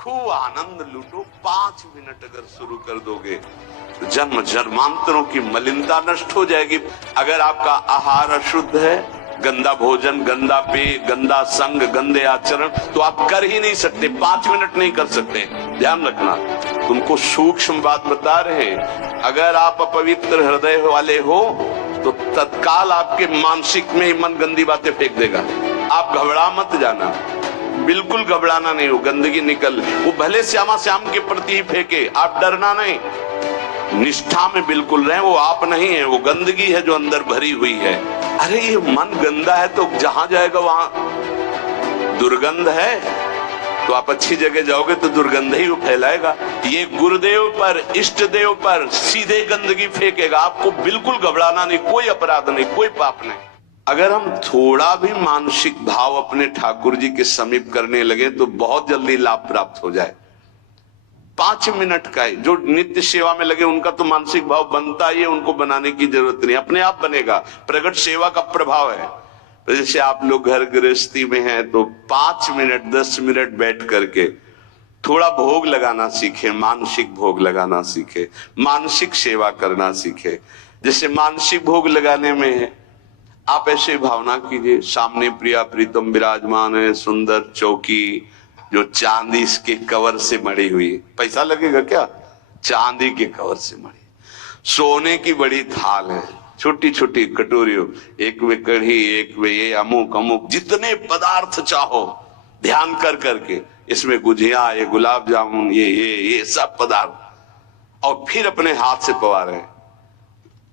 खूब आनंद लूटो। 5 मिनट अगर शुरू कर दोगे तो जन्म जन्मांतरों की मलिनता नष्ट हो जाएगी। अगर आपका आहार अशुद्ध है, गंदा भोजन, गंदा पेय, गंदा संग, गंदे आचरण, तो आप कर ही नहीं सकते, 5 मिनट नहीं कर सकते। ध्यान रखना, तुमको सूक्ष्म बात बता रहे हैं। अगर आप अपवित्र हृदय वाले हो तो तत्काल आपके मानसिक में ही मन गंदी बातें फेंक देगा। आप घबरा मत जाना, बिल्कुल घबराना नहीं हो। गंदगी निकल, वो भले श्यामा श्याम के प्रति ही फेंके, आप डरना नहीं, निष्ठा में बिल्कुल रहे। वो आप नहीं है, वो गंदगी है जो अंदर भरी हुई है। अरे ये मन गंदा है तो जहां जाएगा वहां दुर्गंध है, तो आप अच्छी जगह जाओगे तो दुर्गंध ही वो फैलाएगा। ये गुरुदेव पर, इष्ट देव पर सीधे गंदगी फेंकेगा। आपको बिल्कुल घबराना नहीं, कोई अपराध नहीं, कोई पाप नहीं। अगर हम थोड़ा भी मानसिक भाव अपने ठाकुर जी के समीप करने लगे तो बहुत जल्दी लाभ प्राप्त हो जाए। 5 मिनट का है, जो नित्य सेवा में लगे उनका तो मानसिक भाव बनता ही है, उनको बनाने की जरूरत नहीं, अपने आप बनेगा। प्रगट सेवा का प्रभाव है। तो जैसे आप लोग घर गृहस्थी में हैं तो 5 मिनट 10 मिनट बैठ करके थोड़ा भोग लगाना सीखे, मानसिक भोग लगाना सीखे, मानसिक सेवा करना सीखे। जैसे मानसिक भोग लगाने में है, आप ऐसे भावना कीजिए, सामने प्रिया प्रीतम विराजमान है, सुंदर चौकी जो चांदी के कवर से मड़ी हुई। पैसा लगेगा क्या? चांदी के कवर से मड़ी। सोने की बड़ी थाल है, छोटी छोटी कटोरियों, एक में कढ़ी, एक में ये अमुक अमुक, जितने पदार्थ चाहो ध्यान कर करके, इसमें गुजिया, ये गुलाब जामुन, ये सब पदार्थ, और फिर अपने हाथ से पवारे।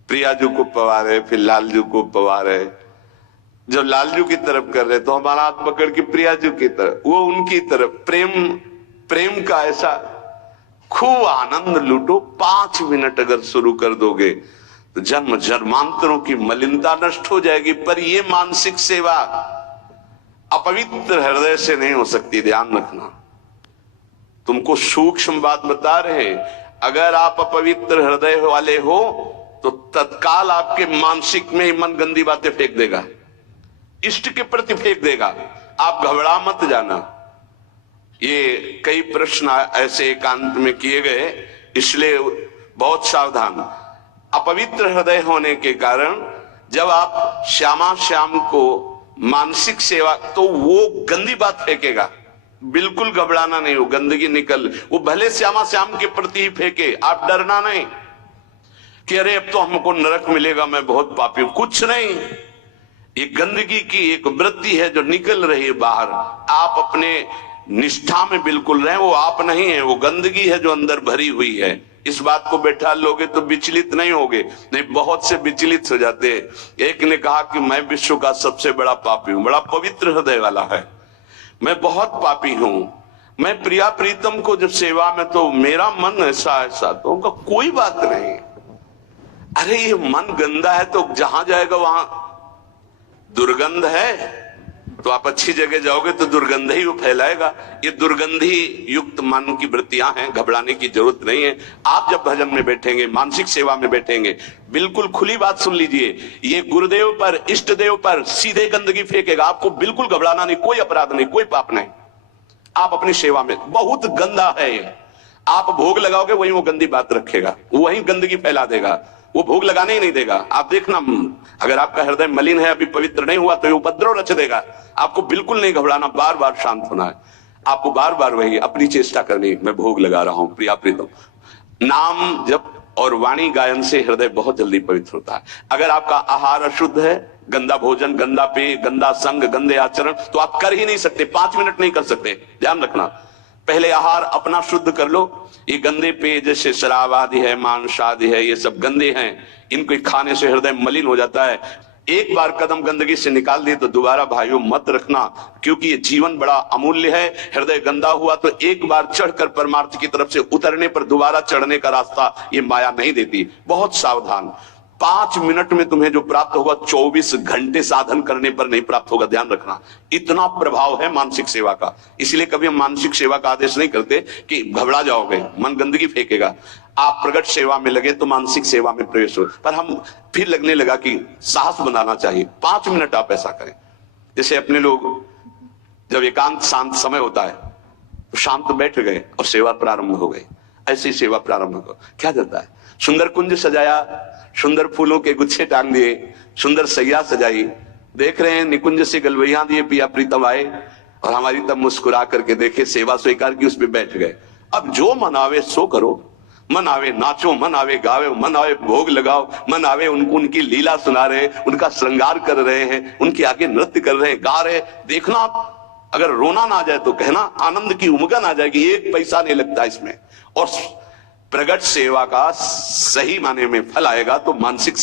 प्रिया जी को पवारे, फिर लालजू को पवारे। जब लालजू की तरफ कर रहे तो हमारा हाथ पकड़ के प्रिया जी की तरफ, वो उनकी तरफ, प्रेम का ऐसा खूब आनंद लूटो। 5 मिनट अगर शुरू कर दोगे तो जन्म जन्मांतरों की मलिनता नष्ट हो जाएगी। पर ये मानसिक सेवा अपवित्र हृदय से नहीं हो सकती, ध्यान रखना। तुमको सूक्ष्म बात बता रहे हैं। अगर आप अपवित्र हृदय वाले हो तो तत्काल आपके मानसिक में ही मन गंदी बातें फेंक देगा, इष्ट के प्रति फेंक देगा। आप घबरा मत जाना। ये कई प्रश्न ऐसे एकांत में किए गए, इसलिए बहुत सावधान। अपवित्र हृदय होने के कारण जब आप श्यामा श्याम को मानसिक सेवा, तो वो गंदी बात फेंकेगा। बिल्कुल घबराना नहीं हो, गंदगी निकल, वो भले श्यामा श्याम के प्रति ही फेंके, आप डरना नहीं कि अरे अब तो हमको नरक मिलेगा, मैं बहुत पापी हूं। कुछ नहीं, ये गंदगी की एक वृत्ति है जो निकल रही है बाहर। आप अपने निष्ठा में बिल्कुल रहे, वो आप नहीं है, वो गंदगी है जो अंदर भरी हुई है। इस बात को बैठा लोगे तो विचलित नहीं होगे। नहीं, बहुत से विचलित हो जाते हैं। एक ने कहा कि मैं विश्व का सबसे बड़ा पापी हूं, बड़ा पवित्र हृदय वाला है, मैं बहुत पापी हूं, मैं प्रिया प्रीतम को जब सेवा में तो मेरा मन ऐसा ऐसा, तो उनका कोई बात नहीं। अरे ये मन गंदा है तो जहां जाएगा वहां दुर्गंध है, तो आप अच्छी जगह जाओगे तो दुर्गंध ही वो फैलाएगा। ये दुर्गंधी युक्त मन की वृत्तियां हैं, घबराने की जरूरत नहीं है। आप जब भजन में बैठेंगे, मानसिक सेवा में बैठेंगे, बिल्कुल खुली बात सुन लीजिए, ये गुरुदेव पर, इष्ट देव पर सीधे गंदगी फेंकेगा। आपको बिल्कुल घबराना नहीं, कोई अपराध नहीं, कोई पाप नहीं। आप अपनी सेवा में, बहुत गंदा है ये, आप भोग लगाओगे वही वो गंदी बात रखेगा, वही गंदगी फैला देगा, वो भोग लगाने ही नहीं देगा। आप देखना, अगर आपका हृदय मलिन है, अभी पवित्र नहीं हुआ, तो ये उपद्रव रच देगा। आपको बिल्कुल नहीं घबराना, बार बार शांत होना है। आपको बार बार वही अपनी चेष्टा करनी, मैं भोग लगा रहा हूं प्रिया प्रीतम। नाम जप और वाणी गायन से हृदय बहुत जल्दी पवित्र होता है। अगर आपका आहार अशुद्ध है, गंदा भोजन, गंदा पेय, गंदा संग, गंदे आचरण, तो आप कर ही नहीं सकते, 5 मिनट नहीं कर सकते। ध्यान रखना, पहले आहार अपना शुद्ध कर लो। ये गंदे पेय जैसे शराब आदि है, मांस आदि है, ये सब गंदे हैं, इनको खाने से हृदय मलिन हो जाता है। एक बार कदम गंदगी से निकाल दिए तो दोबारा भाइयों मत रखना, क्योंकि ये जीवन बड़ा अमूल्य है। हृदय गंदा हुआ तो एक बार चढ़कर परमार्थ की तरफ से उतरने पर दोबारा चढ़ने का रास्ता ये माया नहीं देती। बहुत सावधान। 5 मिनट में तुम्हें जो प्राप्त होगा 24 घंटे साधन करने पर नहीं प्राप्त होगा, ध्यान रखना। इतना प्रभाव है मानसिक सेवा का। इसलिए कभी हम मानसिक सेवा का आदेश नहीं करते कि घबरा जाओगे, मन गंदगी फेंकेगा। आप प्रगट सेवा में लगे तो मानसिक सेवा में प्रवेश हो। पर हम फिर लगने लगा कि साहस बनाना चाहिए। 5 मिनट आप ऐसा करें। जैसे अपने लोग जब एकांत शांत समय होता है तो शांत बैठ गए और सेवा प्रारंभ हो गई। ऐसी सेवा प्रारंभ हो, क्या जाता है, सुंदर कुंज सजाया, सुंदर फूलों के गुच्छे टांग दिए, सुंदर सैया सजाई, देख रहे हैं निकुंज से गलवैया दिए, पिया प्रीतम आए और हमारी तब मुस्कुरा करके देखे, सेवा स्वीकार की, उस पर बैठ गए। अब जो मन आवे सो करो, मन आवे नाचो, मन आवे गावे, मन आवे भोग लगाओ, मन आवे उनकी लीला सुना रहे, उनका श्रृंगार कर रहे हैं, उनके आगे नृत्य कर रहे हैं, गा रहे। देखना, अगर रोना ना जाए तो कहना, आनंद की उमगन आ जाएगी, एक पैसा नहीं लगता इसमें। और प्रगट सेवा का सही माने में फल आएगा तो मानसिक